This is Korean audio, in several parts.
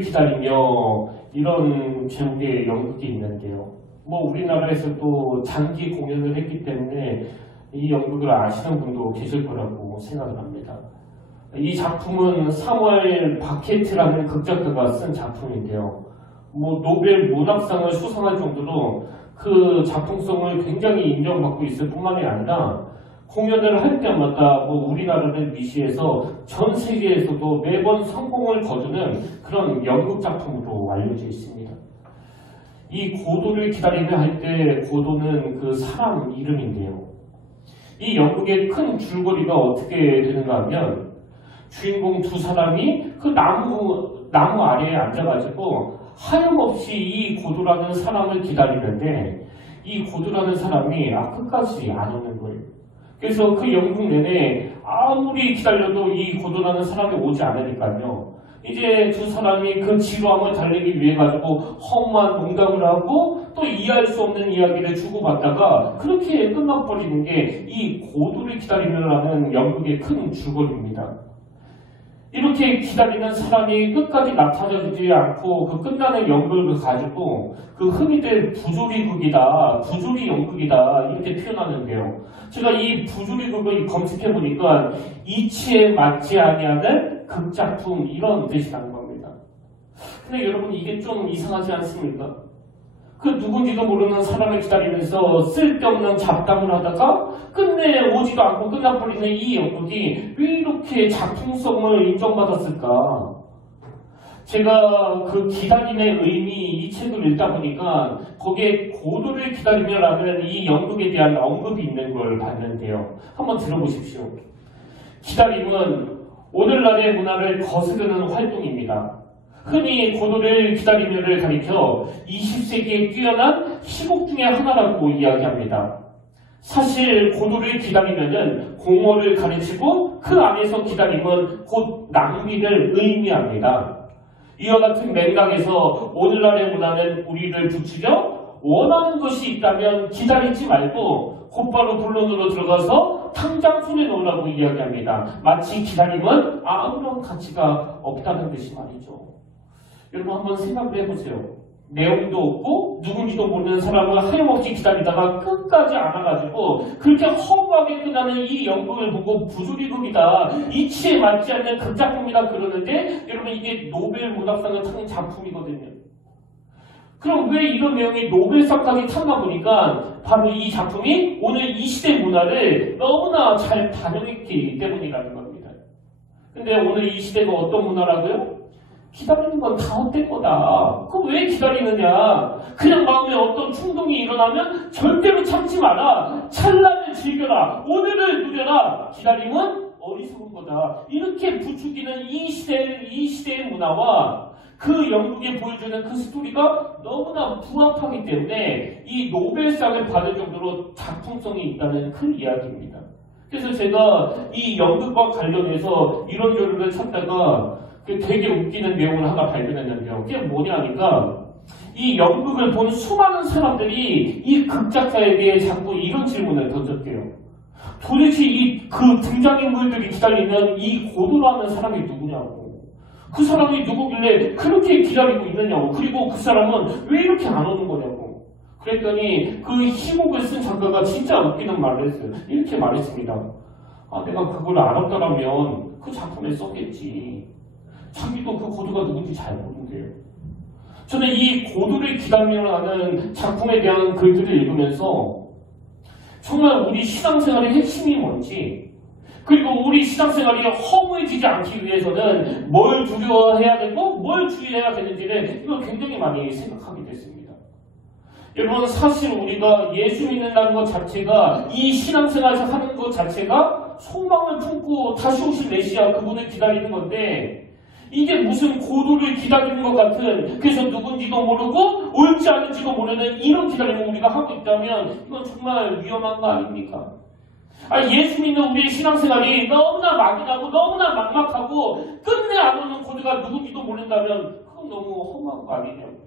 고도를 기다리며 이런 제목의 연극이 있는데요. 우리나라에서도 장기 공연을 했기 때문에 이 연극을 아시는 분도 계실 거라고 생각을 합니다. 이 작품은 사무엘 바케트라는 극작가가 쓴 작품인데요. 노벨 문학상을 수상할 정도로 그 작품성을 굉장히 인정받고 있을 뿐만이 아니라 공연을 할 때마다 우리나라를 위시해서 전 세계에서도 매번 성공을 거두는 그런 연극 작품으로 알려져 있습니다. 이 고도를 기다리며 할 때 고도는 그 사람 이름인데요. 이 연극의 큰 줄거리가 어떻게 되는가 하면 주인공 두 사람이 그 나무 아래에 앉아가지고 하염없이 이 고도라는 사람을 기다리는데 이 고도라는 사람이 끝까지 안 오는 거예요. 그래서 그 연극 내내 아무리 기다려도 이 고도라는 사람이 오지 않으니까요. 이제 두 사람이 그 지루함을 달래기 위해 가지고 험한 농담을 하고 또 이해할 수 없는 이야기를 주고받다가 그렇게 끝나버리는 게 이 고도를 기다리며라는 연극의 큰 줄거리입니다. 이렇게 기다리는 사람이 끝까지 나타나지 않고 그 끝나는 연극을 가지고 그 흔히들 부조리극이다, 부조리 연극이다 이렇게 표현하는데요. 제가 이 부조리극을 검색해보니까 이치에 맞지 아니하는 극작품 이런 뜻이라는 겁니다. 근데 여러분 이게 좀 이상하지 않습니까? 그 누군지도 모르는 사람을 기다리면서 쓸데없는 잡담을 하다가 끝내 오지도 않고 끝나버리는 이 연극이 왜 이렇게 작품성을 인정받았을까? 제가 그 기다림의 의미 이 책을 읽다 보니까 거기에 고도를 기다리며라는 이 연극에 대한 언급이 있는 걸 봤는데요. 한번 들어보십시오. 기다림은 오늘날의 문화를 거스르는 활동입니다. 흔히 고도를 기다리며를 가리켜 20세기에 뛰어난 희곡 중의 하나라고 이야기합니다. 사실 고도를 기다리면은 공허를 가르치고 그 안에서 기다림은 곧 낭비를 의미합니다. 이와 같은 맥락에서 오늘날의 문화는 우리를 부추겨 원하는 것이 있다면 기다리지 말고 곧바로 본론으로 들어가서 당장 손에 놓으라고 이야기합니다. 마치 기다림은 아무런 가치가 없다는 듯이 말이죠. 여러분 한번 생각을 해보세요. 내용도 없고 누군지도 모르는 사람을 하염없이 기다리다가 끝까지 안 와가지고 그렇게 허무하게 끝나는 이 연극을 보고 부조리극이다, 이치에 맞지 않는 극작품이다 그러는데 여러분 이게 노벨 문학상을 타는 작품이거든요. 그럼 왜 이런 내용이 노벨상까지 탔나 보니까 바로 이 작품이 오늘 이 시대 문화를 너무나 잘 반영했기 때문이라는 겁니다. 근데 오늘 이 시대가 어떤 문화라고요? 기다리는 건 다 헛된 거다. 그럼 왜 기다리느냐? 그냥 마음에 어떤 충동이 일어나면 절대로 참지 마라. 찰나를 즐겨라. 오늘을 누려라. 기다림은 어리석은 거다. 이렇게 부추기는 이 시대의 문화와 그 영국에 보여주는 그 스토리가 너무나 부합하기 때문에 이 노벨상을 받을 정도로 작품성이 있다는 큰 이야기입니다. 그래서 제가 이 연극과 관련해서 이런저런 찾다가 되게 웃기는 내용을 하나 발견했는데요. 그게 뭐냐 하니까 이 연극을 본 수많은 사람들이 이 극작가에게 자꾸 이런 질문을 던졌대요. 도대체 그 등장인물들이 기다리는 이 고도라는 사람이 누구냐고. 그 사람이 누구길래 그렇게 기다리고 있느냐고. 그리고 그 사람은 왜 이렇게 안 오는 거냐고. 그랬더니 그 희곡을 쓴 작가가 진짜 웃기는 말을 했어요. 이렇게 말했습니다. 내가 그걸 알았더라면 그 작품에 썼겠지. 자기도 그 고도가 누군지 잘 모르는데요. 저는 이 고도를 기다리려는 작품에 대한 글들을 읽으면서 정말 우리 신앙생활의 핵심이 뭔지, 그리고 우리 신앙생활이 허무해지지 않기 위해서는 뭘 두려워해야 되고 뭘 주의해야 되는지를 이걸 굉장히 많이 생각하게 됐습니다. 여러분 사실 우리가 예수 믿는다는 것 자체가, 이 신앙생활에서 하는 것 자체가 소망을 품고 다시 오실 메시아 그분을 기다리는 건데, 이게 무슨 고도를 기다리는 것 같은, 그래서 누군지도 모르고 올지 않을지도 모르는 이런 기다림을 우리가 하고 있다면 이건 정말 위험한 거 아닙니까? 예수 믿는 우리의 신앙생활이 너무나 막연하고 너무나 막막하고 끝내 안 오는 고도가 누군지도 모른다면 그건 너무 험한 거 아니냐고요.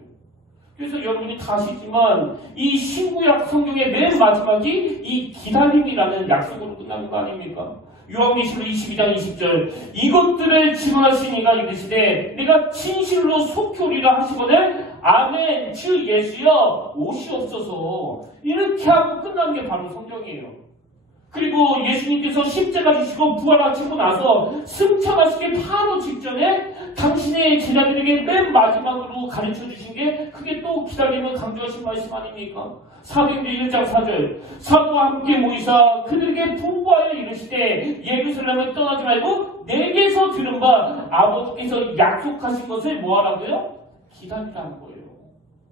그래서 여러분이 다시지만 이 신구약 성경의 맨 마지막이 이 기다림이라는 약속으로 끝나는 거 아닙니까? 요한계시록 22장 20절 이것들을 증언하신 이가 이르시되 내가 진실로 속히 오리라 하시거늘 아멘 주 예수여 오시옵소서. 이렇게 하고 끝난 게 바로 성경이에요. 그리고 예수님께서 십자가 지시고 부활하시고 나서 승천하시기 바로 직전에 당신의 제자들에게 맨 마지막으로 가르쳐 주신 게 그게 또 기다림을 강조하신 말씀 아닙니까? 사도행전 1장 4절 사도와 함께 모이사 그들에게 분부하여 이르시되 예루살렘을 떠나지 말고 내게서 들은 바 아버지께서 약속하신 것을 뭐하라고요? 기다리라는 거예요.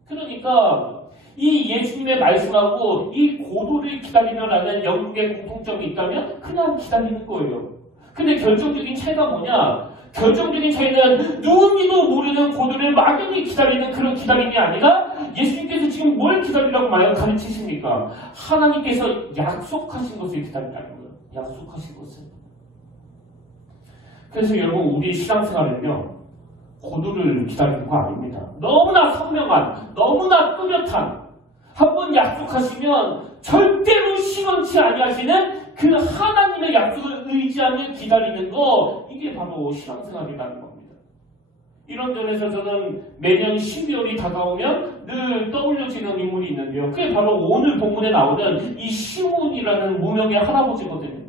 그러니까 이 예수님의 말씀하고 이 고도를 기다리려는 영국의 공통점이 있다면 그냥 기다리는 거예요. 근데 결정적인 차이가 뭐냐? 결정적인 차이는 누군지도 모르는 고도를 막연히 기다리는 그런 기다림이 아니라 예수님께서 지금 뭘 기다리라고 가르치십니까? 하나님께서 약속하신 것을 기다리라는 거예요. 약속하신 것을. 그래서 여러분 우리 신앙생활은요. 고도를 기다리는 거 아닙니다. 너무나 선명한, 너무나 뚜렷한 한번 약속하시면 절대로 시원치 아니하시는 그 하나님의 약속을 의지하며 기다리는 거 이게 바로 신앙생활이라는 겁니다. 이런 점에서 저는 매년 12월이 다가오면 늘 떠올려지는 인물이 있는데요. 그게 바로 오늘 본문에 나오는 이 시몬이라는 무명의 할아버지거든요.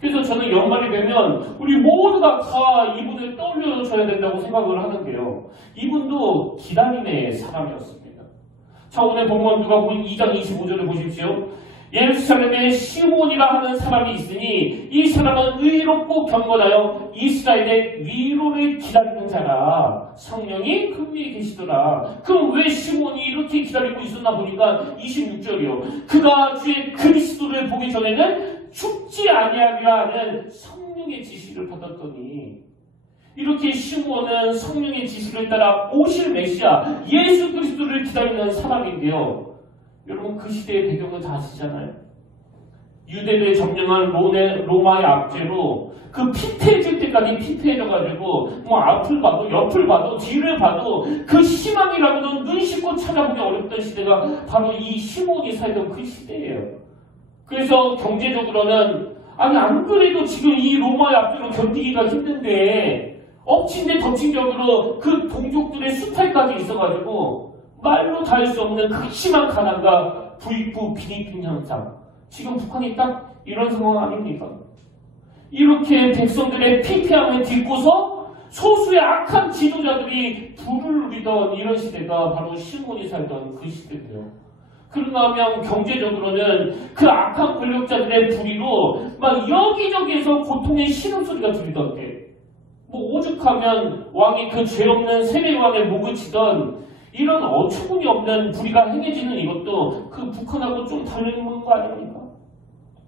그래서 저는 연말이 되면 우리 모두가 다 이분을 떠올려줘야 된다고 생각을 하는데요. 이분도 기다림의 사람이었습니다. 자, 오늘 본문 누가복음 2장 25절을 보십시오. 예루살렘에 시몬이라 하는 사람이 있으니 이 사람은 의롭고 경건하여 이스라엘의 위로를 기다리는 자라. 성령이 그 위에 계시더라. 그럼 왜 시몬이 이렇게 기다리고 있었나 보니까 26절이요. 그가 주의 그리스도를 보기 전에는 죽지 아니하리라 하는 성령의 지시를 받았더니 이렇게 시몬은 성령의 지시를 따라 오실 메시아 예수 그리스도를 기다리는 사람인데요. 여러분 그 시대의 배경은 다 아시잖아요. 유대를 점령한 로마의 압제로 그 피폐해질 때까지 피폐해져가지고 뭐 앞을 봐도 옆을 봐도 뒤를 봐도 그 희망이라고는 눈 씻고 찾아보기 어렵던 시대가 바로 이 시몬이 살던 그 시대예요. 그래서 경제적으로는 아니 안 그래도 지금 이 로마의 압제로 견디기가 힘든데 엎친 데 덮친 격으로 그 동족들의 수탈까지 있어가지고 말로 다 할 수 없는 극심한 가난과 부익부 빈익빈 현상. 지금 북한이 딱 이런 상황 아닙니까? 이렇게 백성들의 피폐함을 딛고서 소수의 악한 지도자들이 부를 누리던 이런 시대가 바로 시몬이 살던 그 시대고요. 그런가 하면 경제적으로는 그 악한 권력자들의 불의로 막 여기저기에서 고통의 신음소리가 들리던데 뭐 오죽하면 왕이 그 죄 없는 세례요한의 목을 치던 이런 어처구니 없는 불의가 행해지는 이것도 그 북한하고 좀 다른 거 아닙니까?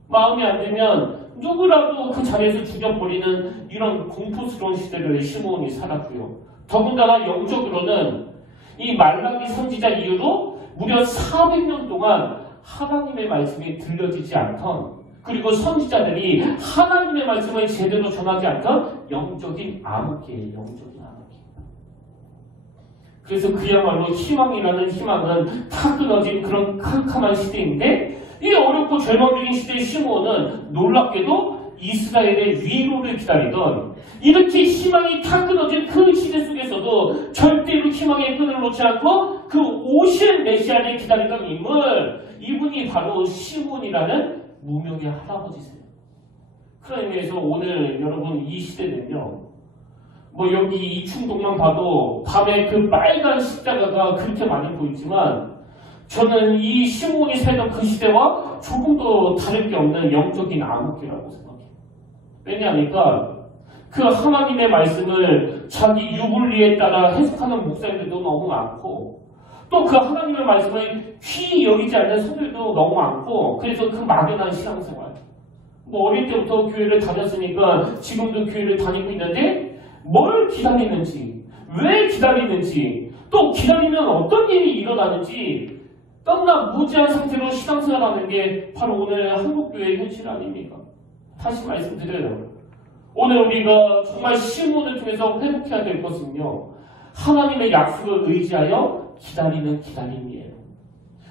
마음에 안 들면 누구라도 그 자리에서 죽여버리는 이런 공포스러운 시대를 시몬이 살았고요. 더군다나 영적으로는 이 말라기 선지자 이후로 무려 400년 동안 하나님의 말씀이 들려지지 않던 그리고 선지자들이 하나님의 말씀을 제대로 전하지 않던 영적인 암흑기예요. 영적인 암흑기. 그래서 그야말로 희망이라는 희망은 다 끊어진 그런 캄캄한 시대인데 이 어렵고 절망적인 시대의 시몬은 놀랍게도 이스라엘의 위로를 기다리던 이렇게 희망이 다 끊어진 그 시대 속에서도 절대로 희망의 끈을 놓지 않고 그 오실 메시아를 기다리던 인물 이분이 바로 시몬이라는 무명의 할아버지세요. 그런 의미에서 오늘 여러분 이 시대는요. 뭐 여기 이 충동만 봐도 밤에 그 빨간 십자가가 그렇게 많이 보이지만 저는 이 시몬이 살던 그 시대와 조금도 다를 게 없는 영적인 암흑기라고 생각해요. 왜냐하니까 그 하나님의 말씀을 자기 유불리에 따라 해석하는 목사님들도 너무 많고 또 그 하나님의 말씀을 귀히 여기지 않는 성도들도 너무 많고 그래서 그 막연한 신앙생활 뭐 어릴 때부터 교회를 다녔으니까 지금도 교회를 다니고 있는데 뭘 기다리는지 왜 기다리는지 또 기다리면 어떤 일이 일어나는지 너무나 무지한 상태로 신앙생활하는 게 바로 오늘 한국교회의 현실 아닙니까? 다시 말씀드려요. 오늘 우리가 정말 시몬을 통해서 회복해야 될 것은요. 하나님의 약속을 의지하여 기다리는 기다림이에요.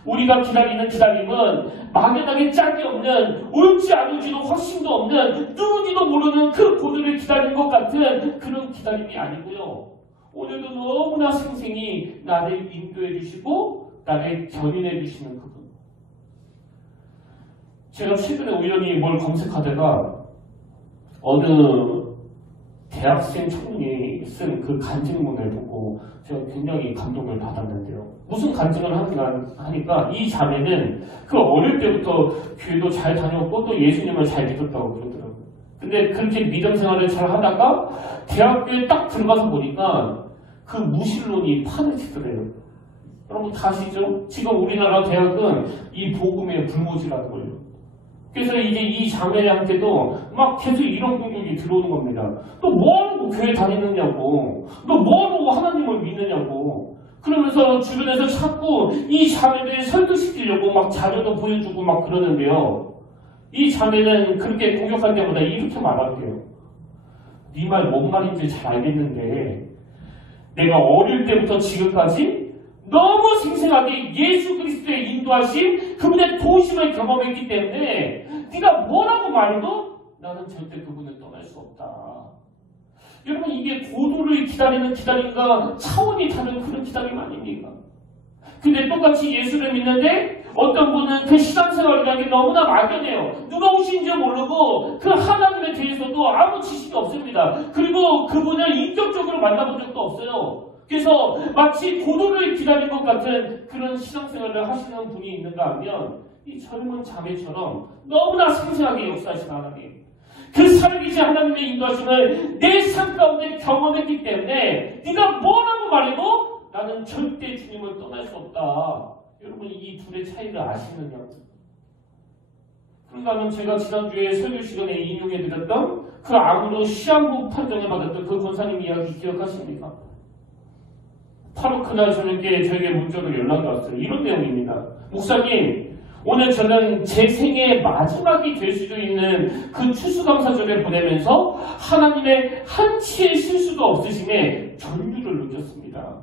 우리가 기다리는 기다림은 막연하게 짝이 없는, 올지 안 올지도 확신도 없는, 누군지도 모르는 그 고뇌를 기다리는 것 같은 그런 기다림이 아니고요. 오늘도 너무나 생생히 나를 인도해 주시고 나를 견인해 주시는 그분. 제가 최근에 우연히 뭘 검색하다가 어느 대학생 청년이 쓴 그 간증문을 보고 제가 굉장히 감동을 받았는데요. 무슨 간증을 하니까 이 자매는 그 어릴 때부터 교회도 잘 다녔고 또 예수님을 잘 믿었다고 그러더라고요. 근데 그렇게 믿음 생활을 잘 하다가 대학교에 딱 들어가서 보니까 그 무신론이 판을 치더래요. 여러분 다 아시죠? 지금 우리나라 대학은 이 복음의 불모지라는 거예요. 그래서 이제 이 자매한테도 막 계속 이런 공격이 들어오는 겁니다. 너 뭐하고 교회 다니느냐고, 너 뭐하고 하나님을 믿느냐고. 그러면서 주변에서 자꾸 이 자매를 설득시키려고 막 자료도 보여주고 막 그러는데요. 이 자매는 그렇게 공격할 때마다 이렇게 말할게요. 네 말 뭔 말인지 잘 알겠는데 내가 어릴 때부터 지금까지 너무 생생하게 예수 그리스도의 인도하심, 그분의 도우심을 경험했기 때문에 네가 뭐라고 말해도 나는 절대 그분을 떠날 수 없다. 여러분 이게 고도를 기다리는 기다림과 차원이 다른 그런 기다림 아닙니까? 근데 똑같이 예수를 믿는데 어떤 분은 그 신앙생활이라는 게 너무나 막연해요. 누가 오신지 모르고 그 하나님에 대해서도 아무 지식이 없습니다. 그리고 그분을 인격적으로 만나본 적도 없어요. 그래서 마치 고도를 기다릴 것 같은 그런 신앙생활을 하시는 분이 있는가 하면 이 젊은 자매처럼 너무나 생생하게 역사하신 하나님, 그 살아계신 하나님의 인도하심을 내 삶 가운데 경험했기 때문에 네가 뭐라고 말해도 나는 절대 주님을 떠날 수 없다. 여러분 이 둘의 차이를 아시느냐고. 그런가 하면 제가 지난주에 설교 시간에 인용해드렸던 그 암으로 시한부 판정을 받았던 그 권사님 이야기 기억하십니까? 바로 그날 저녁에 저에게 문자로 연락이 왔어요. 이런 내용입니다. 목사님, 오늘 저는 제 생의 마지막이 될 수도 있는 그 추수감사절을 보내면서 하나님의 한치의 실수도 없으심에 전율을 느꼈습니다.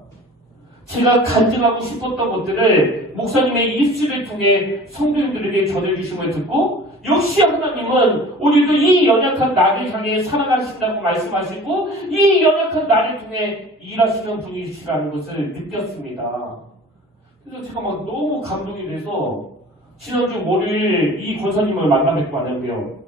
제가 간증하고 싶었던 것들을 목사님의 입술을 통해 성도님들에게 전해주심을 듣고 역시 하나님은 오늘도 이 연약한 나를 향해 살아가신다고 말씀하시고 이 연약한 나를 통해 일하시는 분이시라는 것을 느꼈습니다. 그래서 제가 막 너무 감동이 돼서 지난주 월요일 이 권사님을 만나 뵙고 왔는데요.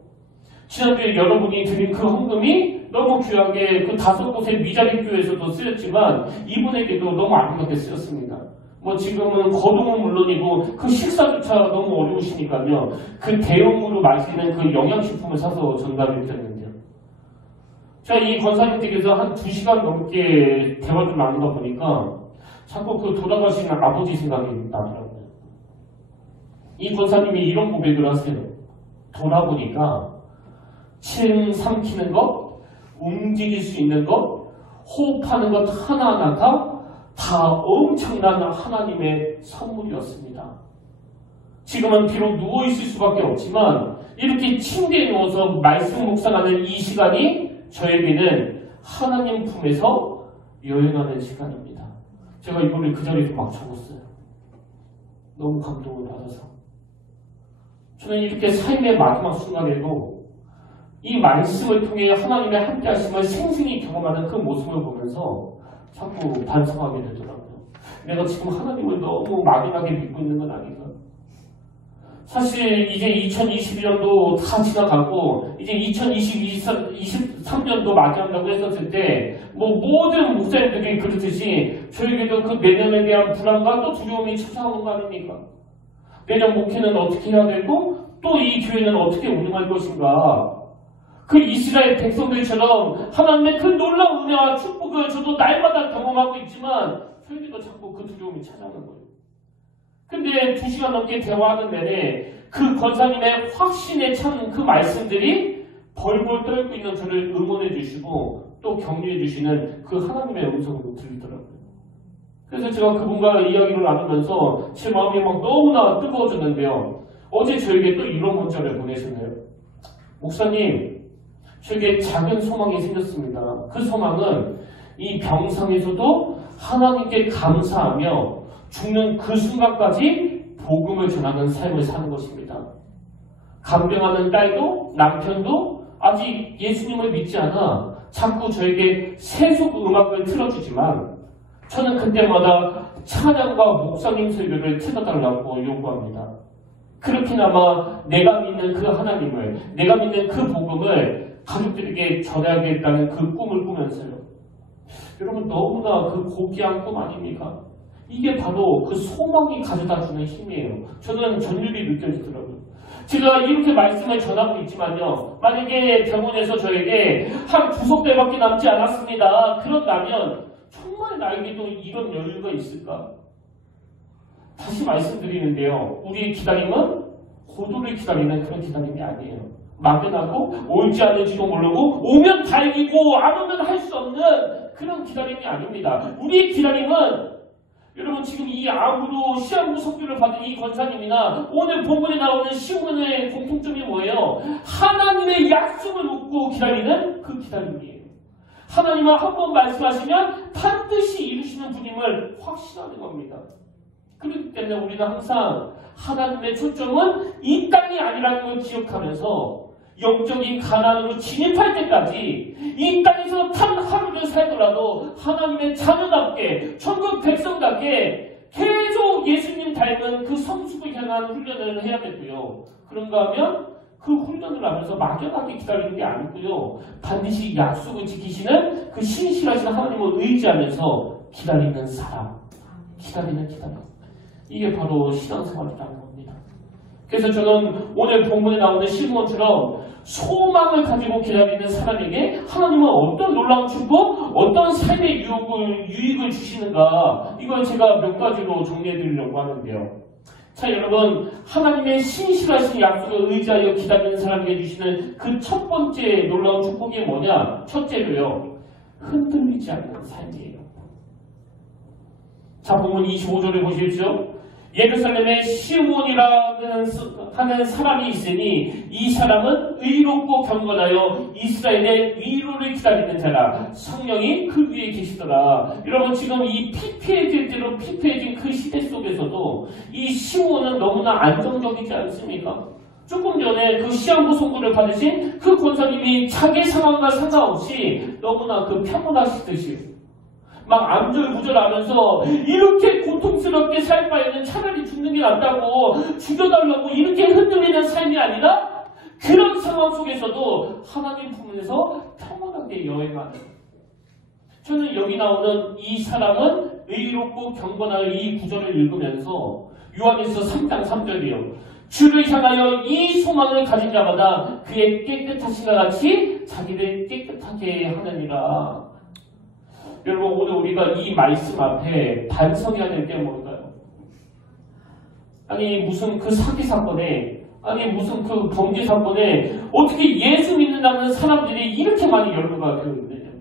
지난주에 여러분이 드린 그 헌금이 너무 귀하게 그 5곳의 미자리 교회에서도 쓰였지만 이분에게도 너무 아름답게 쓰였습니다. 뭐 지금은 거동은 물론이고 그 식사조차 너무 어려우시니까요. 그 대용으로 마시는 그 영양식품을 사서 전달해 드렸는데요. 자, 이 권사님 댁에서 한 2시간 넘게 대화를 나누다 보니까 자꾸 그 돌아가신 아버지 생각이 나더라고요. 이 권사님이 이런 고백을 하세요. 돌아보니까 침 삼키는 것, 움직일 수 있는 것, 호흡하는 것 하나하나가 다 엄청난 하나님의 선물이었습니다. 지금은 비록 누워있을 수밖에 없지만 이렇게 침대에 누워서 말씀 묵상하는 이 시간이 저에게는 하나님 품에서 여행하는 시간입니다. 제가 이거를 그 자리에서 막 적었어요. 너무 감동을 받아서. 저는 이렇게 삶의 마지막 순간에도 이 말씀을 통해 하나님의 함께하심을 생생히 경험하는 그 모습을 보면서 자꾸 반성하게 되더라고요. 내가 지금 하나님을 너무 막연하게 믿고 있는 건 아닌가? 사실 이제 2022년도 다 지나가고 이제 2023년도 맞이한다고 했었을 때 뭐 모든 목사님들이 그렇듯이 저에게도 그 내년에 대한 불안과 또 두려움이 찾아오는 거 아닙니까? 내년 목회는 어떻게 해야 되고 또 이 교회는 어떻게 운영할 것인가? 그 이스라엘 백성들처럼 하나님의 그 놀라운 은혜와 축복을 저도 날마다 경험하고 있지만 저에게도 자꾸 그 두려움이 찾아오는 거예요. 근데 2시간 넘게 대화하는 내내 그 권사님의 확신에 찬 그 말씀들이 벌벌 떨고 있는 저를 응원해 주시고 또 격려해 주시는 그 하나님의 음성으로 들리더라고요. 그래서 제가 그분과 이야기를 나누면서 제 마음이 막 너무나 뜨거워졌는데요. 어제 저에게 또 이런 문자를 보내셨네요. 목사님, 저에게 작은 소망이 생겼습니다. 그 소망은 이 병상에서도 하나님께 감사하며 죽는 그 순간까지 복음을 전하는 삶을 사는 것입니다. 간병하는 딸도 남편도 아직 예수님을 믿지 않아 자꾸 저에게 세속 음악을 틀어주지만 저는 그때마다 찬양과 목사님 설교를 틀어달라고 요구합니다. 그렇게나마 내가 믿는 그 하나님을, 내가 믿는 그 복음을 가족들에게 전해야겠다는 그 꿈을 꾸면서요. 여러분, 너무나 그 고귀한 꿈 아닙니까? 이게 바로 그 소망이 가져다주는 힘이에요. 저는 전율이 느껴지더라고요. 제가 이렇게 말씀을 전하고 있지만요, 만약에 병원에서 저에게 한 2석달밖에 남지 않았습니다. 그런다면 정말 나에게도 이런 여유가 있을까? 다시 말씀드리는데요, 우리의 기다림은 고도를 기다리는 그런 기다림이 아니에요. 막연하고 올지 않을지도 모르고 오면 다행이고 안 오면 할 수 없는 그런 기다림이 아닙니다. 우리의 기다림은 여러분, 지금 이 암으로 시한부 석교를 받은 이 권사님이나 오늘 본문에 나오는 시온의 공통점이 뭐예요? 하나님의 약속을 묻고 기다리는 그 기다림이에요. 하나님은 한 번 말씀하시면 반드시 이루시는 분임을 확신하는 겁니다. 그렇기 때문에 우리는 항상 하나님의 초점은 이 땅이 아니라는 걸 기억하면서 영적인 가난으로 진입할 때까지 이 땅에서 단 하루를 살더라도 하나님의 자녀답게 천국 백성답게 계속 예수님 닮은 그 성숙을 향한 훈련을 해야 되고요. 그런가 하면 그 훈련을 하면서 막연하게 기다리는 게 아니고요. 반드시 약속을 지키시는 그 신실하신 하나님을 의지하면서 기다리는 사람, 기다리는 기다림. 이게 바로 신앙생활이라는 겁니다. 그래서 저는 오늘 본문에 나오는 시므온처럼 소망을 가지고 기다리는 사람에게 하나님은 어떤 놀라운 축복, 어떤 삶의 유익을 주시는가, 이걸 제가 몇 가지로 정리해 드리려고 하는데요. 자, 여러분, 하나님의 신실하신 약속을 의지하여 기다리는 사람에게 주시는 그 첫 번째 놀라운 축복이 뭐냐? 첫째로요, 흔들리지 않는 삶이에요. 자, 본문 25절을 보십시오. 예루살렘에 시므온이라는 하는 사람이 있으니 이 사람은 의롭고 경건하여 이스라엘의 위로를 기다리는 자라. 성령이 그 위에 계시더라. 여러분, 지금 이 피폐해질 대로 피폐해진 그 시대 속에서도 이 시므온은 너무나 안정적이지 않습니까? 조금 전에 그 시한부 선고를 받으신 그 권사님이 자기 상황과 상관없이 너무나 그 평온하시듯이 막 안절부절하면서 이렇게 고통스럽게 살 바에는 차라리 죽는 게 낫다고 죽여달라고 이렇게 흔들리는 삶이 아니라 그런 상황 속에서도 하나님 품에서 평온하게 여행하는, 저는 여기 나오는 이 사람은 의롭고 경건한 이 구절을 읽으면서 요한일서 3장 3절이요. 주를 향하여 이 소망을 가진 자마다 그의 깨끗하심과 같이 자기를 깨끗하게 하느니라. 여러분, 오늘 우리가 이 말씀 앞에 반성해야 될 게 뭘까요? 아니, 무슨 그 사기 사건에, 아니, 무슨 그 범죄 사건에 어떻게 예수 믿는다는 사람들이 이렇게 많이 열거가 되는데,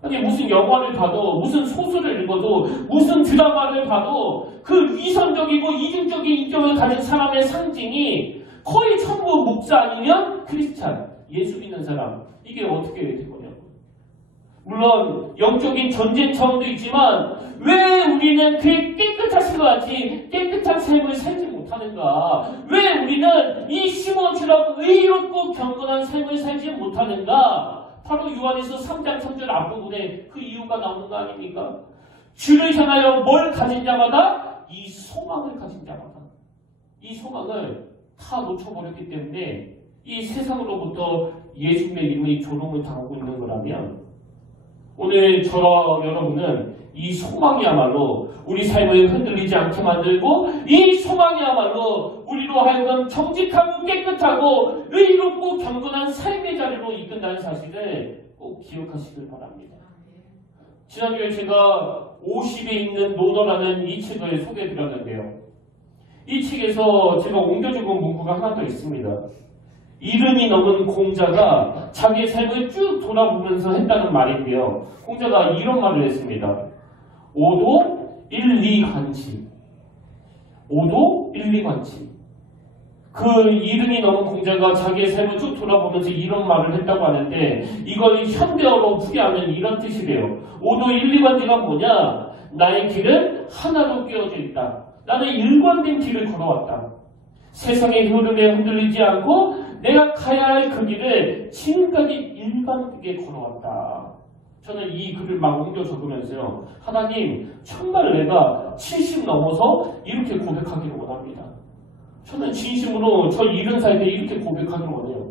아니, 무슨 영화를 봐도, 무슨 소설을 읽어도, 무슨 드라마를 봐도 그 위선적이고 이중적인 인격을 가진 사람의 상징이 거의 전부 목사 아니면 크리스찬, 예수 믿는 사람. 이게 어떻게 된 거냐? 물론 영적인 전쟁 차원도 있지만 왜 우리는 그 깨끗하신 것 같이 깨끗한 삶을 살지 못하는가? 왜 우리는 이 시므온처럼 의롭고 경건한 삶을 살지 못하는가? 바로 요한일서 3장 3절 앞부분에 그 이유가 나오는 거 아닙니까? 주를 향하여 뭘 가진 자마다? 이 소망을 가진 자마다. 이 소망을 다 놓쳐버렸기 때문에 이 세상으로부터 예수님의 이름이 조롱을 당하고 있는 거라면, 오늘 저와 여러분은 이 소망이야말로 우리 삶을 흔들리지 않게 만들고, 이 소망이야말로 우리로 하여금 정직하고 깨끗하고 의롭고 경건한 삶의 자리로 이끈다는 사실을 꼭 기억하시길 바랍니다. 지난주에 제가 50에 있는 논어라는 이 책을 소개해드렸는데요. 이 책에서 제가 옮겨준 문구가 하나 더 있습니다. 이른이 넘은 공자가 자기의 삶을 쭉 돌아보면서 했다는 말인데요. 공자가 이런 말을 했습니다. 오도 일리관치. 오도 일리관치. 그 이른이 넘은 공자가 자기의 삶을 쭉 돌아보면서 이런 말을 했다고 하는데, 이걸 현대어로 풀이하면 이런 뜻이래요. 오도 일리관치가 뭐냐? 나의 길은 하나로 끼어져 있다. 나는 일관된 길을 걸어왔다. 세상의 흐름에 흔들리지 않고 내가 가야 할 그 길을 지금까지 일관되게 걸어왔다. 저는 이 글을 막 옮겨 적으면서요. 하나님, 정말 내가 70 넘어서 이렇게 고백하기를 원합니다. 저는 진심으로 저 70살 때 이렇게 고백하기를 원해요.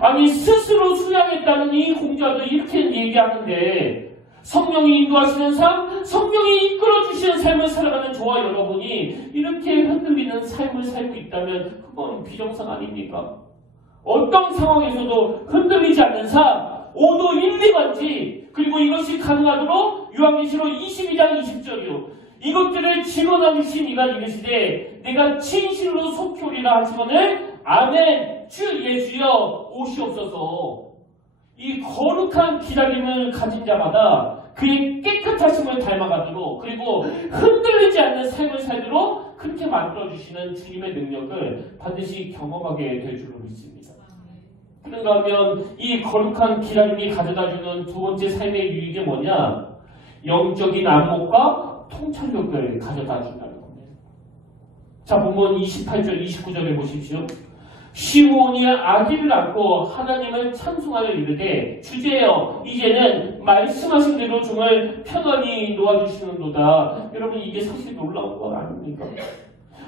아니, 스스로 수양했다는 이 공자도 이렇게 얘기하는데 성령이 인도하시는 삶, 성령이 이끌어주시는 삶을 살아가는 저와 여러분이 이렇게 흔들리는 삶을 살고 있다면 그건 비정상 아닙니까? 어떤 상황에서도 흔들리지 않는 삶, 오도 일리반지, 그리고 이것이 가능하도록 요한계시록 22장 20절이요. 이것들을 직언하신 이가 이르시되 내가 진실로 속히 오리라 하시거늘 아멘 주 예수여 오시옵소서. 이 거룩한 기다림을 가진 자마다 그의 깨끗하심을 닮아가도록 그리고 흔들리지 않는 삶을 살도록 그렇게 만들어주시는 주님의 능력을 반드시 경험하게 될 줄로 믿습니다. 그런가 하면 이 거룩한 기다림이 가져다주는 두 번째 삶의 유익이 뭐냐? 영적인 안목과 통찰력을 가져다 준다는 겁니다. 자, 본문 28절, 29절에 보십시오. 시므온이 아기를 안고 하나님을 찬송하여 이르되 주제여 이제는 말씀하신 대로 종을 편안히 놓아주시는도다. 여러분, 이게 사실 놀라운 건 아닙니까?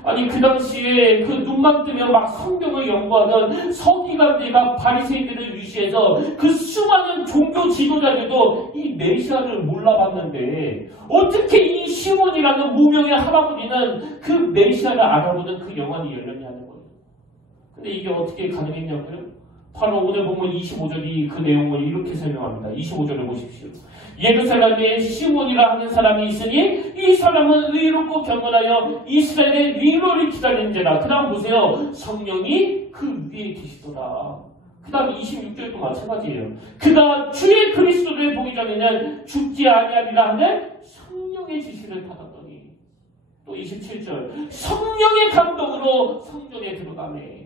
아니, 그 당시에 그 눈만 뜨면 막 성경을 연구하던 서기관들과 바리새인들을 위시해서 그 수많은 종교 지도자들도 이 메시아를 몰라봤는데 어떻게 이 시몬이라는 무명의 할아버지는 그 메시아를 알아보는 그 영안이 열렸냐는 거예요. 근데 이게 어떻게 가능했냐고요? 바로 오늘 보면 25절이 그 내용을 이렇게 설명합니다. 25절을 보십시오. 예루살렘에 시몬이라 하는 사람이 있으니 이 사람은 의롭고 경건하여 이스라엘의 위로를 기다리는 자라. 그 다음 보세요. 성령이 그 위에 계시더라. 그 다음 26절도 마찬가지예요. 그가 주의 그리스도를 보기 전에는 죽지 아니하리라 하는 성령의 지시를 받았더니 또 27절 성령의 감동으로 성전에 들어가네.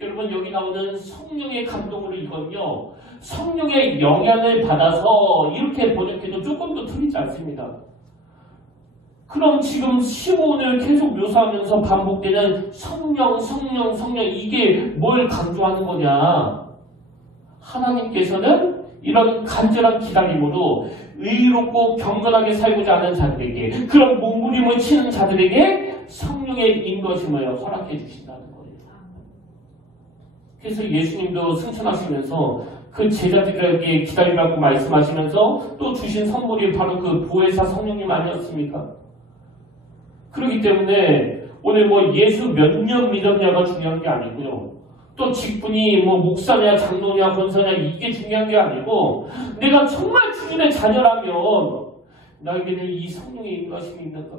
여러분, 여기 나오는 성령의 감동으로 이건요, 성령의 영향을 받아서 이렇게 번역해도 조금 더 틀리지 않습니다. 그럼 지금 시몬을 계속 묘사하면서 반복되는 성령, 성령, 성령, 이게 뭘 강조하는 거냐? 하나님께서는 이런 간절한 기다림으로 의롭고 경건하게 살고자 하는 자들에게, 그런 몸부림을 치는 자들에게 성령의 인도심을 허락해 주신다는 거예요. 그래서 예수님도 승천하시면서 그 제자들에게 기다리라고 말씀하시면서 또 주신 선물이 바로 그 보혜사 성령님 아니었습니까? 그렇기 때문에 오늘 뭐 예수 몇 년 믿었냐가 중요한 게 아니고요. 또 직분이 뭐 목사냐 장로냐 권사냐 이게 중요한 게 아니고 내가 정말 주님의 자녀라면 나에게는 이 성령의 인도하심이 있는가?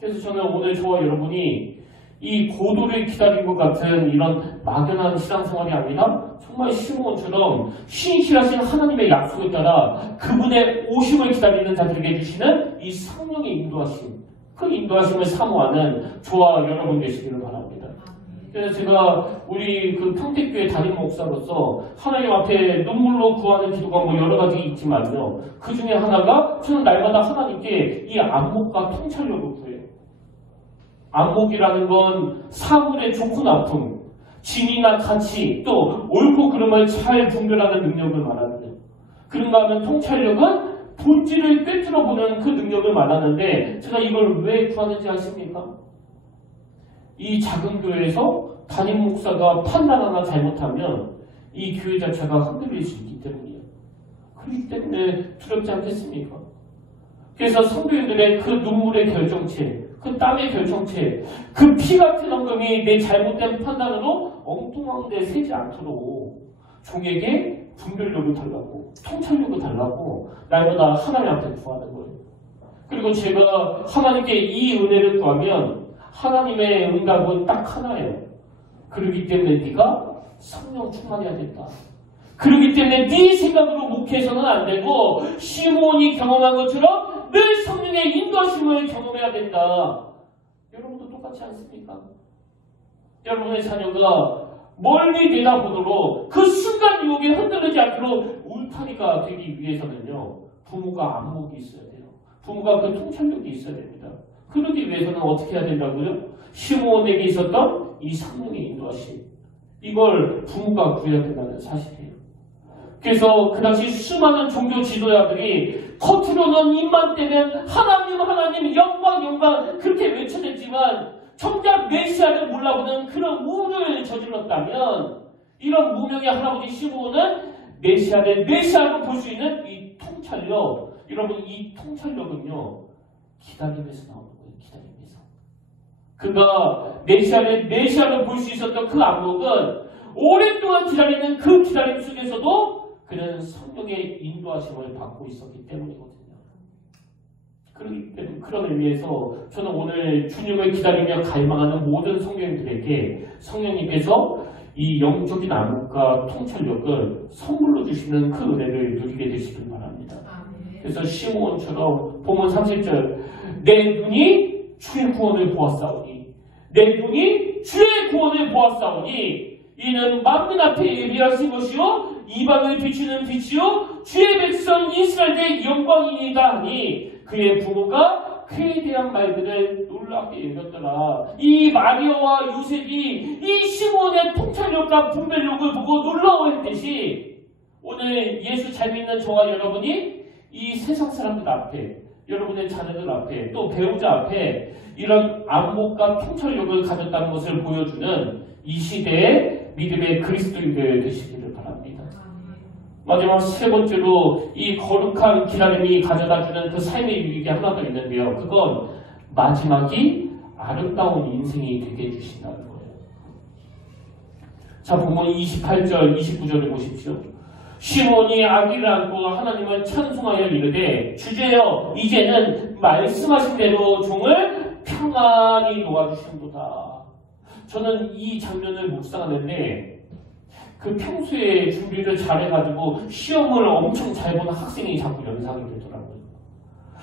그래서 저는 오늘 저와 여러분이 이 고도를 기다린 것 같은 이런 막연한 신앙생활이 아니라 정말 시므온처럼 신실하신 하나님의 약속에 따라 그분의 오심을 기다리는 자들에게 주시는 이 성령의 인도하심, 그 인도하심을 사모하는 저와 여러분 되시기를 바랍니다. 그래서 제가 우리 그 평택교회 담임 목사로서 하나님 앞에 눈물로 구하는 기도가 뭐 여러 가지 있지만요. 그 중에 하나가 저는 날마다 하나님께 이 안목과 통찰력을 구해요. 안목이라는 건 사물의 좋고 나쁨, 진이나 가치, 또 옳고 그름을 잘 분별하는 능력을 말하는데, 그런가 하면 통찰력은 본질을 꿰뚫어보는 그 능력을 말하는데, 제가 이걸 왜 구하는지 아십니까? 이 작은 교회에서 담임 목사가 판단 하나 잘못하면 이 교회 자체가 흔들릴 수 있기 때문이에요. 그렇기 때문에 두렵지 않겠습니까? 그래서 성도님들의 그 눈물의 결정체, 그 땀의 결정체, 그 피 같은 헌금이 내 잘못된 판단으로 엉뚱한 데 새지 않도록 종에게 분별력을 달라고, 통찰력을 달라고 날마다 하나님 앞에 구하는 거예요. 그리고 제가 하나님께 이 은혜를 구하면 하나님의 응답은 딱 하나예요. 그렇기 때문에 네가 성령 충만해야 된다. 그렇기 때문에 네 생각으로 목회해서는 안 되고 시몬이 경험한 것처럼 늘 성령의 인도하심을 경험해야 된다. 여러분도 똑같지 않습니까? 여러분의 자녀가 멀리 내다보도록 그 순간 유혹에 흔들리지 않도록 울타리가 되기 위해서는요, 부모가 안목이 있어야 돼요. 부모가 그 통찰력이 있어야 됩니다. 그러기 위해서는 어떻게 해야 된다고요? 시므온에게 있었던 이 성령의 인도하심, 이걸 부모가 구해야 된다는 사실이에요. 그래서 그 당시 수많은 종교 지도자들이 겉으로는 입만 떼면 하나님 하나님 영광 영광 그렇게 외쳐댔지만 정작 메시아를 몰라보는 그런 우를 저질렀다면, 이런 무명의 할아버지 시므온은 메시아로 볼 수 있는 이 통찰력, 여러분 이 통찰력은요 기다림에서 나오는 거예요. 기다림에서. 그가 메시아를 볼 수 있었던 그 안목은 오랫동안 기다리는 그 기다림 속에서도 그는 성령의 인도하심을 받고 있었기 때문이거든요. 그런 의미에서 저는 오늘 주님을 기다리며 갈망하는 모든 성령님들에게 성령님께서 이 영적인 안목과 통찰력을 선물로 주시는 그 은혜를 누리게 되시길 바랍니다. 그래서 시므온처럼 본문 30절, 내 눈이 주의 구원을 보았사오니, 내 눈이 주의 구원을 보았사오니 이는 만민 앞에 예비하신 것이요 이방을 비추는 빛이요 주의 백성 이스라엘의 영광이니이다 하니, 그의 부모가 그에 대한 말들을 놀랍게 여겼더라. 이 마리아와 요셉이 이 시므온의 통찰력과 분별력을 보고 놀라워했듯이, 오늘 예수 잘 믿는 저와 여러분이 이 세상 사람들 앞에, 여러분의 자녀들 앞에, 또 배우자 앞에 이런 안목과 통찰력을 가졌다는 것을 보여주는 이 시대의 믿음의 그리스도인들 되시기를 바랍니다. 마지막 세 번째로 이 거룩한 기다림이 가져다주는 그 삶의 유익이 하나 더 있는데요. 그건 마지막이 아름다운 인생이 되게 해주신다는 거예요. 자, 본문 28절, 29절을 보십시오. 시므온이 아기를 안고 하나님을 찬송하여 이르되, 주제여 이제는 말씀하신 대로 종을 평안히 놓아주신도다. 저는 이 장면을 묵상하는데, 그 평소에 준비를 잘해가지고 시험을 엄청 잘 보는 학생이 자꾸 연상이 되더라고요.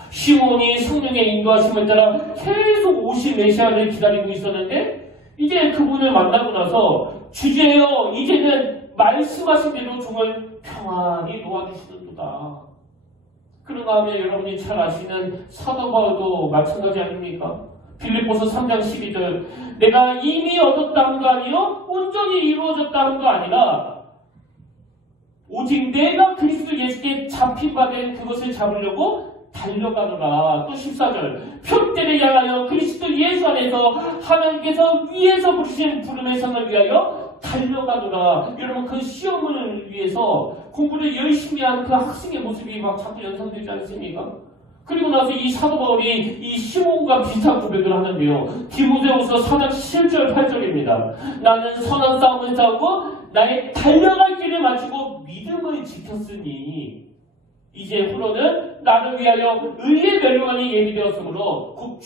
시므온이 성령의 인도하심을 따라 계속 오실 메시아를 기다리고 있었는데, 이제 그분을 만나고 나서 주제여 이제는 말씀하신 대로 종을 평안히 놓아주시는도다. 그런가 하면 여러분이 잘 아시는 사도 바울도 마찬가지 아닙니까? 빌립보서 3장 12절, 내가 이미 얻었다 한 거 아니요 온전히 이루어졌다 한 거 아니라 오직 내가 그리스도 예수께 잡힌 바 된 그것을 잡으려고 달려가노라. 또 14절, 표대를 향하여 그리스도 예수 안에서 하나님께서 위에서 부르신 부름의 상을 위하여 달려가노라. 여러분, 그 시험을 위해서 공부를 열심히 하는 그 학생의 모습이 막 자꾸 연상되지 않습니까? 그리고 나서 이 사도 바울이 이 시몬과 비슷한 고백을 하는데요. 디모데후서 4장 7절 8절입니다. 나는 선한 싸움을 싸우고 나의 달려갈 길을 마치고 믿음을 지켰으니 이제 후로는 나를 위하여 의의 멸류관이 예비되었으므로 곧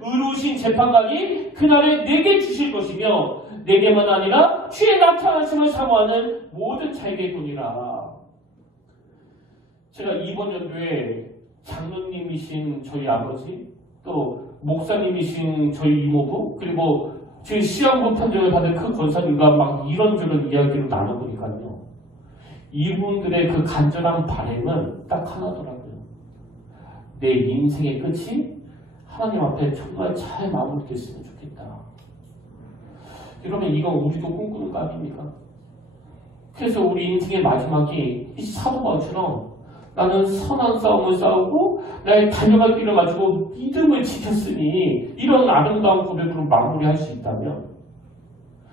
의로우신 재판관이 그날에 내게 주실 것이며 내게만 아니라 주의 나타나심을 사모하는 모든 자에게 도니라. 제가 이번 연도에 장로님이신 저희 아버지, 또 목사님이신 저희 이모부, 그리고 제 시한부 판정을 받은 그 권사님과 막 이런저런 이야기를 나눠보니까요, 이분들의 그 간절한 바람은 딱 하나더라고요. 내 인생의 끝이 하나님 앞에 정말 잘 마무리됐으면 좋겠다. 여러분, 이건 우리도 꿈꾸는 거 아닙니까? 그래서 우리 인생의 마지막이 이 사도 바울처럼 나는 선한 싸움을 싸우고 나의 달려갈 길을 가지고 믿음을 지켰으니, 이런 아름다운 고백으로 마무리할 수 있다면,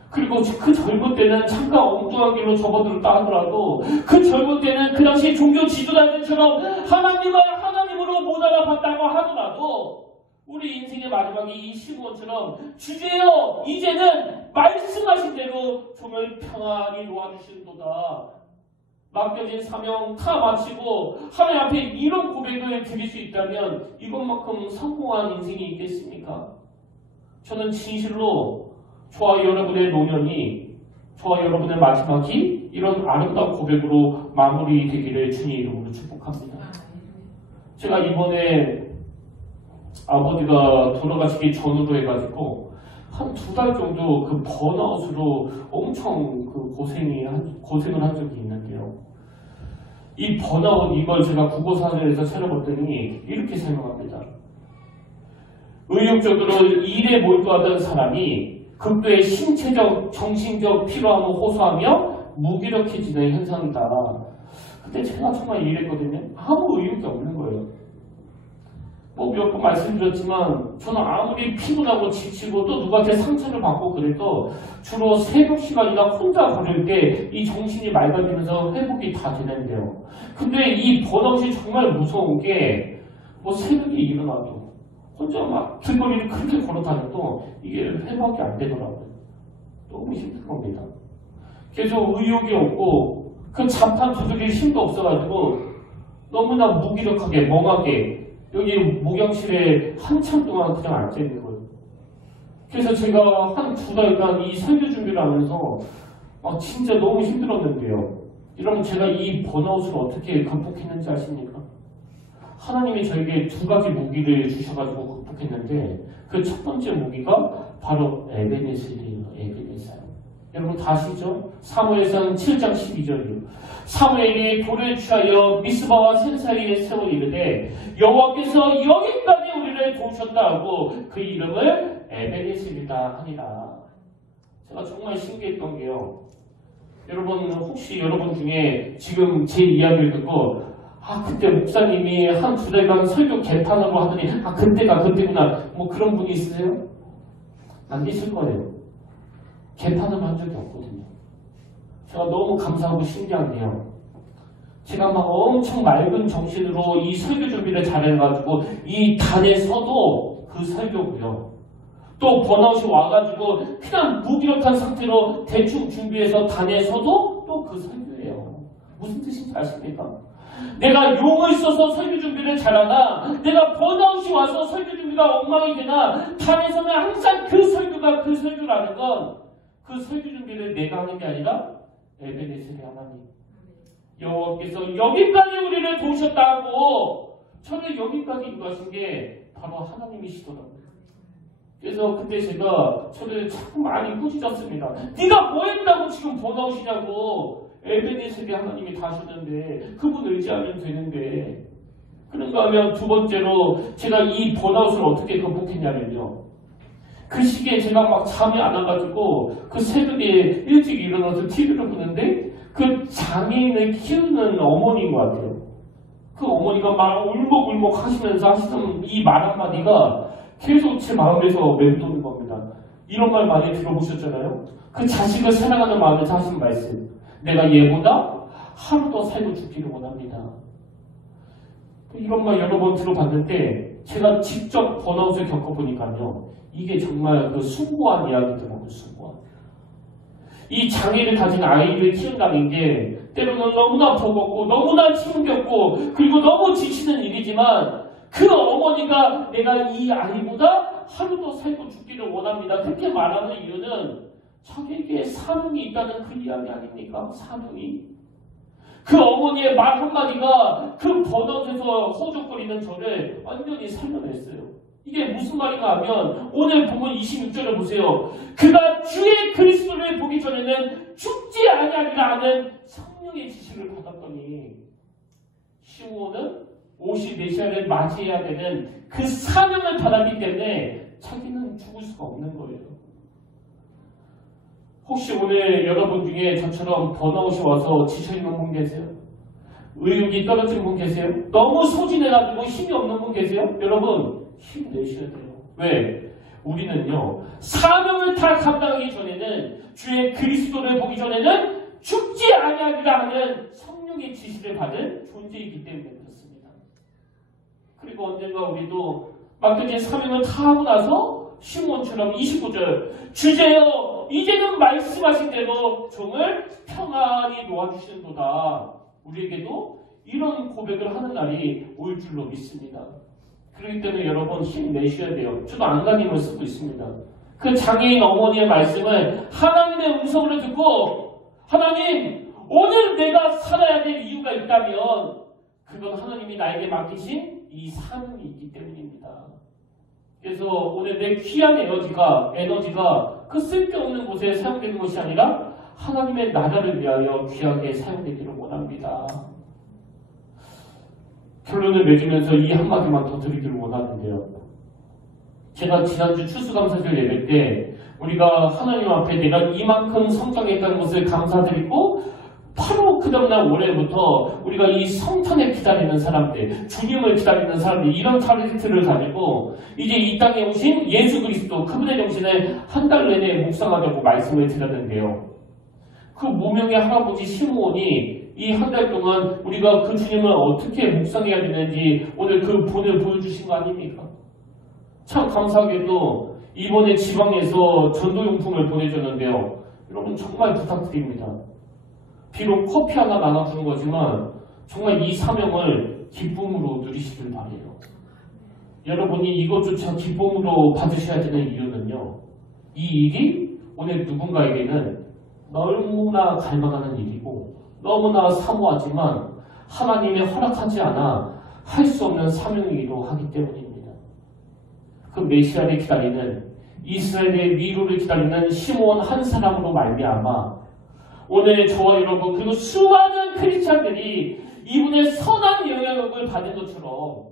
그리고 그 젊은 때는 잠깐 엉뚱한 길로 접어들었다 하더라도, 그 젊은 때는 그 당시 종교 지도자들처럼 하나님을 하나님으로 못 알아봤다고 하더라도, 우리 인생의 마지막이 이 시므온처럼 주제여 이제는 말씀하신 대로 종을 평안히 놓아주신도다. 맡겨진 사명 다 마치고 하나님 앞에 이런 고백을 드릴 수 있다면 이것만큼 성공한 인생이 있겠습니까? 저는 진실로 저와 여러분의 노년이, 저와 여러분의 마지막이 이런 아름다운 고백으로 마무리되기를 주님의 이름으로 축복합니다. 제가 이번에 아버지가 돌아가시기 전후로 해가지고 한 2달 정도 그 번아웃으로 엄청 그 고생을 한 적이 있는데요. 이 번아웃, 이걸 제가 국어사전에서 찾아봤더니 이렇게 설명합니다. 의욕적으로 일에 몰두하던 사람이 극도의 신체적, 정신적 피로함을 호소하며 무기력해지는 현상이다. 그때 제가 정말 이랬거든요. 아무 의욕이 없는 거예요. 뭐 몇 번 말씀드렸지만 저는 아무리 피곤하고 지치고 또 누구한테 상처를 받고 그래도 주로 새벽 시간이나 혼자 걸을 때 이 정신이 맑아지면서 회복이 다 되는데요. 근데 이 번아웃이 정말 무서운 게 뭐 새벽에 일어나도 혼자 막 길거리를 그렇게 걸어 다녀도 이게 회복이 안 되더라고요. 너무 힘든 겁니다. 계속 의욕이 없고 그 잡판 두드릴 힘도 없어가지고 너무나 무기력하게 멍하게 여기 목욕실에 한참 동안 그냥 앉아있는 거예요. 그래서 제가 한 2달간 이 설교 준비를 하면서 진짜 너무 힘들었는데요. 여러분 제가 이 번아웃을 어떻게 극복했는지 아십니까? 하나님이 저에게 2가지 무기를 주셔가지고 극복했는데 그 첫 번째 무기가 바로 에베네셀이에요. 에베네셀. 여러분 다 아시죠? 사무엘상 7장 12절이요. 사무엘이 돌을 취하여 미스바와 샘 사이에 세워 이르되 여호와께서 여기까지 우리를 도우셨다 하고 그 이름을 에베네셀이다 하니라. 제가 정말 신기했던 게요. 여러분 혹시 여러분 중에 지금 제 이야기를 듣고 그때 목사님이 한 2달간 설교 개판으로 하더니 그때가 그때구나 뭐 그런 분이 있으세요? 안 계실 거예요. 개판을 한 적이 없거든요. 제가 너무 감사하고 신기한 게요. 제가 막 엄청 맑은 정신으로 이 설교 준비를 잘해가지고 이 단에 서도 그 설교고요. 또 번아웃이 와가지고 그냥 무기력한 상태로 대충 준비해서 단에 서도 또 그 설교예요. 무슨 뜻인지 아십니까? 내가 용을 써서 설교 준비를 잘하나 내가 번아웃이 와서 설교 준비가 엉망이 되나 단에서는 항상 그 설교가 그 설교라는 건 그 설교 준비를 내가 하는 게 아니라 에베네셀의 하나님 여호와께서 여기까지 우리를 도우셨다고 저를 여기까지 인도하신 게 바로 하나님이시더라고요. 그래서 그때 제가 저를 참 많이 꾸짖었습니다. 네가 뭐 했다고 지금 번아웃이냐고. 에베네셀이 하나님이 다 하셨는데 그분 의지하면 되는데. 그런가 하면 두 번째로 제가 이 번아웃을 어떻게 극복했냐면요. 그 시기에 제가 막 잠이 안 와가지고 그 새벽에 일찍 일어나서 TV를 보는데 그 장애인을 키우는 어머니인 것 같아요. 그 어머니가 막 울먹울먹 하시면서 하시던 이 말 한마디가 계속 제 마음에서 맴도는 겁니다. 이런 말 많이 들어보셨잖아요. 그 자식을 사랑하는 마음에서 하신 말씀. 내가 얘보다 하루 더 살고 죽기를 원합니다. 이런 말 여러 번 들어봤는데 제가 직접 번아웃을 겪어보니까요. 이게 정말 그 숭고한 이야기더라고요. 숭고한. 이 장애를 가진 아이를 키운다는 게 때로는 너무나 버겁고 너무나 힘겹고 그리고 너무 지치는 일이지만 그 어머니가 내가 이 아이보다 하루 더 살고 죽기를 원합니다. 그렇게 말하는 이유는 자기에게 사명이 있다는 그 이야기 아닙니까? 사명이. 그 어머니의 말 한마디가 그 번아웃에서 허우적거리는 저를 완전히 살려냈어요. 이게 무슨 말인가 하면 오늘 보면 26절을 보세요. 그가 주의 그리스도를 보기 전에는 죽지 아니하리라 하는 성령의 지시를 받았더니 시므온은 옷이 메시아를 맞이해야 되는 그 사명을 받았기 때문에 자기는 죽을 수가 없는 거예요. 혹시 오늘 여러분 중에 저처럼 번아웃이 와서 지쳐있는 분 계세요? 의욕이 떨어진 분 계세요? 너무 소진해가지고 힘이 없는 분 계세요? 여러분 힘내셔야 돼요. 왜? 우리는요 사명을 다 감당하기 전에는 주의 그리스도를 보기 전에는 죽지 아니하리라 하는 성령의 지시를 받은 존재이기 때문에 그렇습니다. 그리고 언젠가 우리도 막대기 사명을 다 하고 나서 시므온처럼 29절 주제여 이제는 말씀하신 대로 종을 평안히 놓아주시는도다. 우리에게도 이런 고백을 하는 날이 올 줄로 믿습니다. 그렇기 때문에 여러분 힘내셔야 돼요. 저도 안간힘을 쓰고 있습니다. 그 장애인 어머니의 말씀을 하나님의 음성으로 듣고 하나님 오늘 내가 살아야 될 이유가 있다면 그건 하나님이 나에게 맡기신 이 사명이 있기 때문입니다. 그래서 오늘 내 귀한 에너지가 그 쓸데없는 곳에 사용되는 것이 아니라 하나님의 나라를 위하여 귀하게 사용되기를 원합니다. 결론을 맺으면서 이 한마디만 더 드리기를 원하는데요. 제가 지난주 추수감사절 예배 때 우리가 하나님 앞에 내가 이만큼 성장했다는 것을 감사드리고 바로 그 다음날 올해부터 우리가 이 성탄에 기다리는 사람들, 주님을 기다리는 사람들, 이런 타르트를 가지고 이제 이 땅에 오신 예수 그리스도 그분의 정신을 한 달 내내 묵상하자고 말씀을 드렸는데요. 그 무명의 할아버지 시므온이 이 한 달 동안 우리가 그 주님을 어떻게 묵상해야 되는지 오늘 그 본을 보여주신 거 아닙니까? 참 감사하게도 이번에 지방에서 전도용품을 보내줬는데요. 여러분 정말 부탁드립니다. 비록 커피 하나 나눠주는 거지만 정말 이 사명을 기쁨으로 누리시길 바래요. 여러분이 이것조차 기쁨으로 받으셔야 되는 이유는요. 이 일이 오늘 누군가에게는 너무나 갈망하는 일이고 너무나 사모하지만 하나님의 허락하지 않아 할 수 없는 사명이기도 하기 때문입니다. 그 메시아를 기다리는 이스라엘의 위로를 기다리는 시므온 한 사람으로 말미암아 오늘 저와 여러분 그리고 수많은 크리스찬들이 이분의 선한 영향력을 받은 것처럼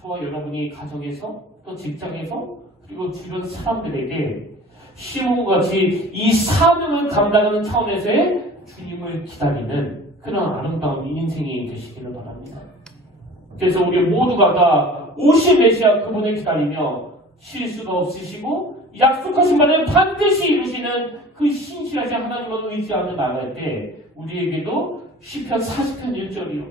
저와 여러분이 가정에서 또 직장에서 그리고 주변 사람들에게 시므온같이 이 사명을 감당하는 차원에서의 주님을 기다리는 그런 아름다운 인생이 되시기를 바랍니다. 그래서 우리 모두가 다 오신 메시아 그분을 기다리며 실수가 없으시고 약속하신 바를 반드시 이루시는 그 신실하신 하나님을 의지하며 나갈 때 우리에게도 시편 40편 1절이요.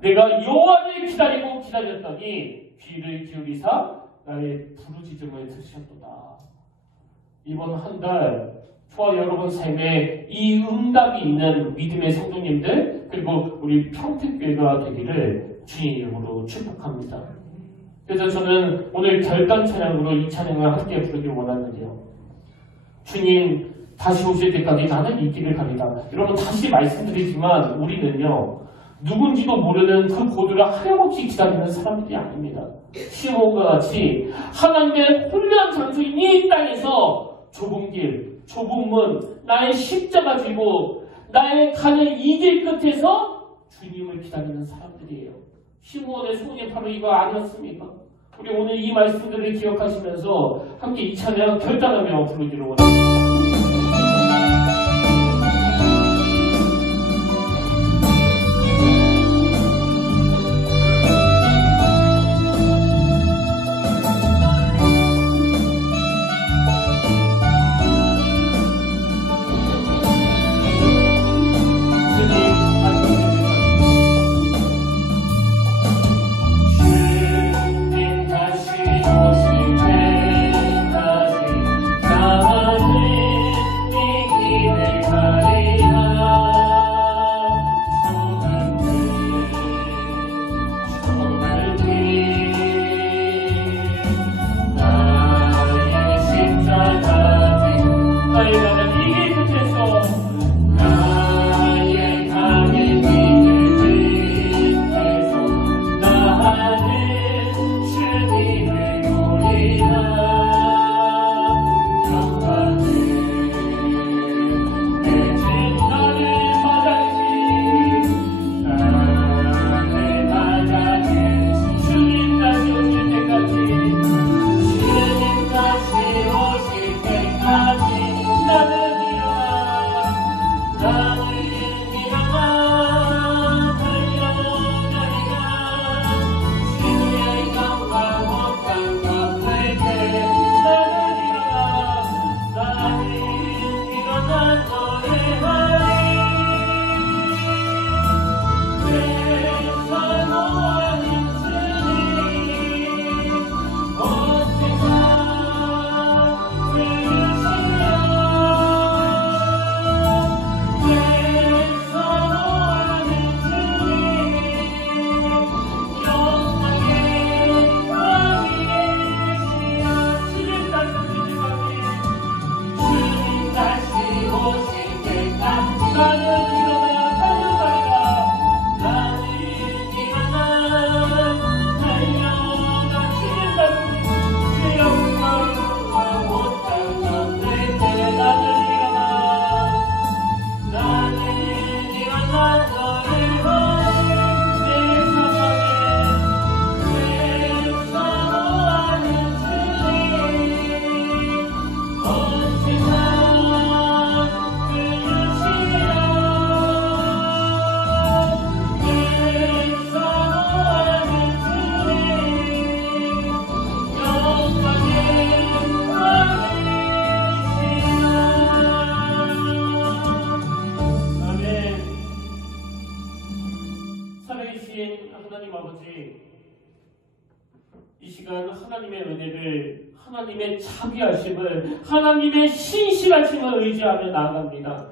내가 여호와를 기다리고 기다렸더니 귀를 기울이사 나의 부르짖음을 들으셨도다. 이번 한 달 저와 여러분 삶에 이 응답이 있는 믿음의 성도님들 그리고 우리 평택교회가 되기를 주님 이름으로 축복합니다. 그래서 저는 오늘 결단 찬양으로 이 찬양을 함께 부르길 원하는데요. 주님 다시 오실 때까지 나는 이 길을 가리라. 여러분 다시 말씀드리지만 우리는요. 누군지도 모르는 그 고도를 하염없이 기다리는 사람들이 아닙니다. 시므온과 같이 하나님의 홀려한 장소인 이 땅에서 좁은 길, 좁은 문, 나의 십자가 들고 나의 가는 이 길 끝에서 주님을 기다리는 사람들이에요. 시므온의 소원이 바로 이거 아니었습니까? 우리 오늘 이 말씀들을 기억하시면서 함께 이 찬양 결단하며 부르기로 원합니다. 오실 때까지 나는 시간 하나님의 은혜를, 하나님의 자비하심을, 하나님의 신실하심을 의지하며 나아갑니다.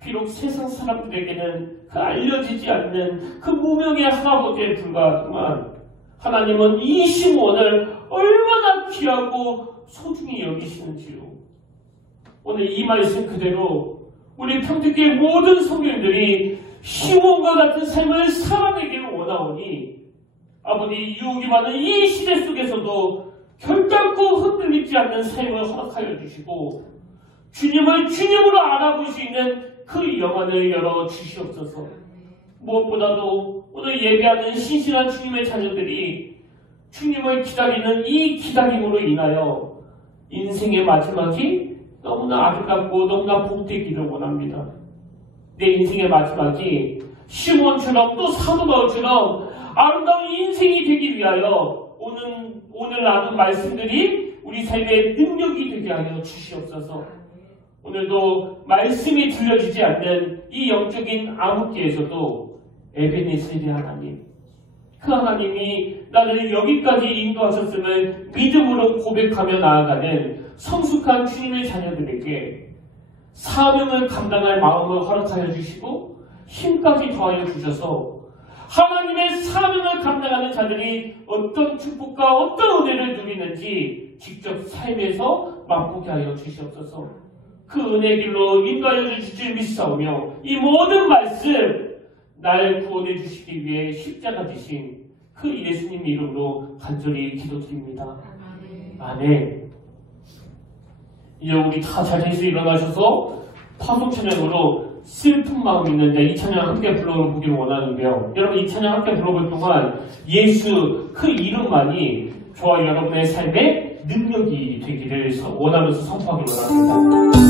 비록 세상 사람들에게는 그 알려지지 않는 그 무명의 할아버지에 불과하지만 하나님은 이 시므온을 얼마나 귀하고 소중히 여기시는지요. 오늘 이 말씀 그대로 우리 평택교회 모든 성도님들이 시므온과 같은 삶을 살아내기를 원하오니 아버지 유혹이 많은 이 시대 속에서도 결단코 흔들리지 않는 삶을 허락하여 주시고 주님을 주님으로 알아볼 수 있는 그 영안을 열어 주시옵소서. 무엇보다도 오늘 예배하는 신실한 주님의 자녀들이 주님을 기다리는 이 기다림으로 인하여 인생의 마지막이 너무나 아름답고 너무나 복되기를 원합니다. 내 인생의 마지막이 시므온처럼 또 사도 바울처럼 아름다운 인생이 되기 위하여 오늘 나눈 말씀들이 우리 삶의 능력이 되게 하여 주시옵소서. 오늘도 말씀이 들려지지 않는 이 영적인 암흑기에서도 에베네셀의 하나님, 그 하나님이 나를 여기까지 인도하셨음을 믿음으로 고백하며 나아가는 성숙한 주님의 자녀들에게 사명을 감당할 마음을 허락하여 주시고 힘까지 더하여 주셔서 하나님의 사명을 감당하는 자들이 어떤 축복과 어떤 은혜를 누리는지 직접 삶에서 맛보게 하여 주시옵소서. 그 은혜 길로 인도하여 주실 줄 믿사오며 이 모든 말씀 날 구원해 주시기 위해 십자가 지신 그 예수님 이름으로 간절히 기도드립니다. 아멘. 이제 우리 다 자리에서 일어나셔서 파송 찬양으로 슬픈 마음이 있는데 이 찬양 함께 불러보기를 원하는데요. 여러분 이 찬양 함께 불러볼 동안 예수 그 이름만이 저와 여러분의 삶의 능력이 되기를 원하면서 선포하기를 원합니다.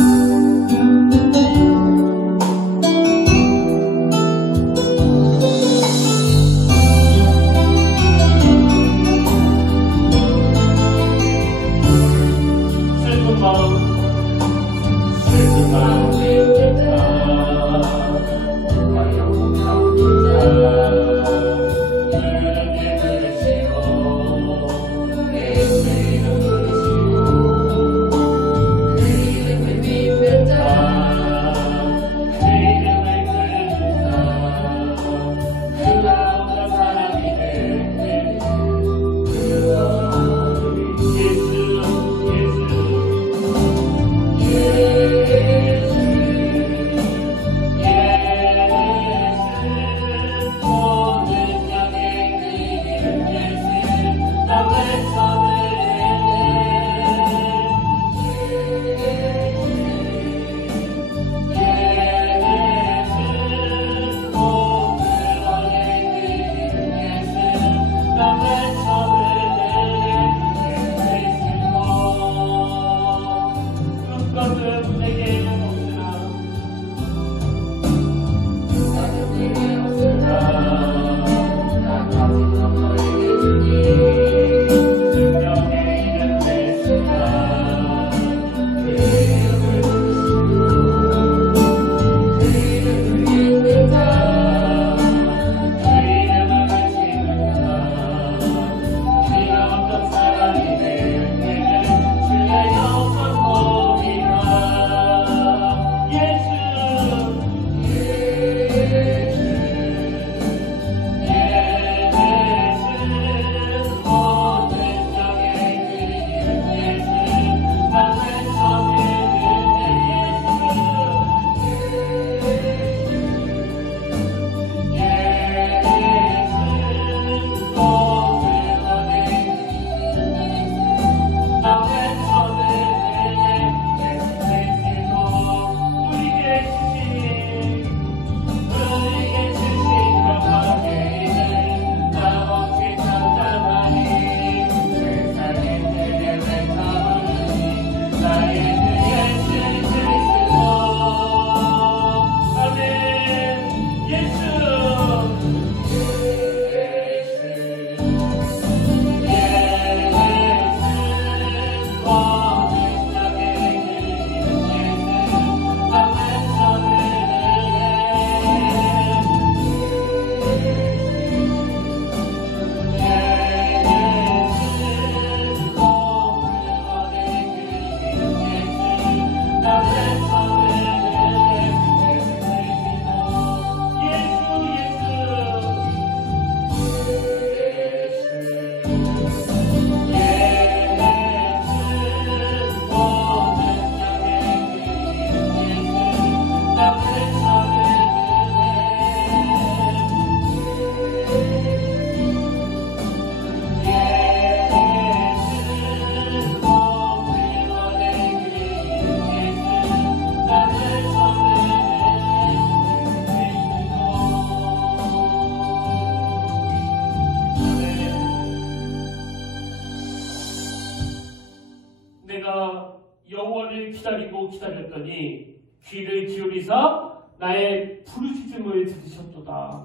내가 여호와를 기다리고 기다렸더니 귀를 기울이사 나의 부르짖음을 들으셨도다.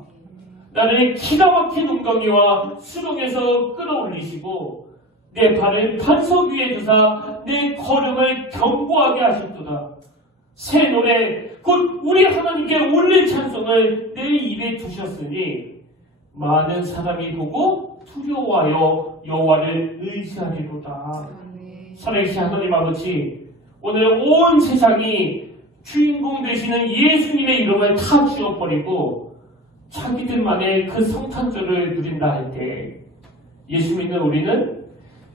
나를 기가 막힌 웅덩이와 수렁에서 끌어올리시고 내 발을 반석 위에 두사 내 걸음을 견고하게 하셨도다. 새 노래 곧 우리 하나님께 올릴 찬송을 내 입에 두셨으니 많은 사람이 보고 두려워하여 여호와를 의지하리로다. 살아계신 하나님 아버지, 오늘 온 세상이 주인공 되시는 예수님의 이름을 다 지워버리고 자기들만의 그 성탄절을 누린다 할 때 예수 믿는 우리는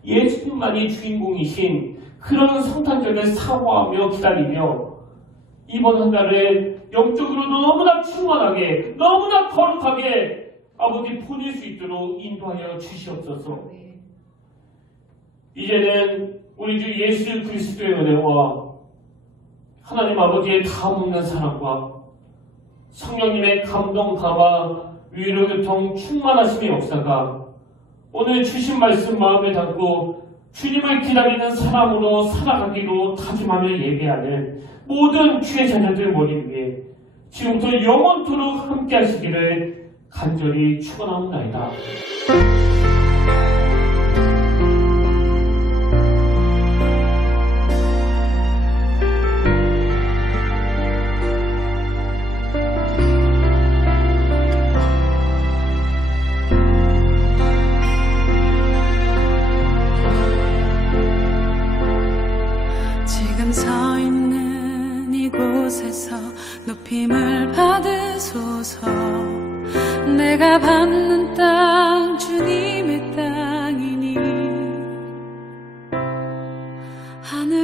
예수님만이 주인공이신 그런 성탄절을 사모하며 기다리며 이번 한 달을 영적으로 너무나 충만하게 너무나 거룩하게 아버지 보낼 수 있도록 인도하여 주시옵소서. 이제는 우리 주 예수 그리스도의 은혜와 하나님 아버지의 다없는 사랑과 성령님의 감동, 감화, 위로, 교통, 충만하심의 역사가 오늘 주신 말씀 마음에 담고 주님을 기다리는 사람으로 살아가기로 다짐하며 예배하는 모든 주의 자녀들 머리 위에 지금부터 영원토록 함께 하시기를 간절히 축원하옵나이다. 서 있는 이곳에서 높임을 받으소서. 내가 받는 땅 주님의 땅이니 하늘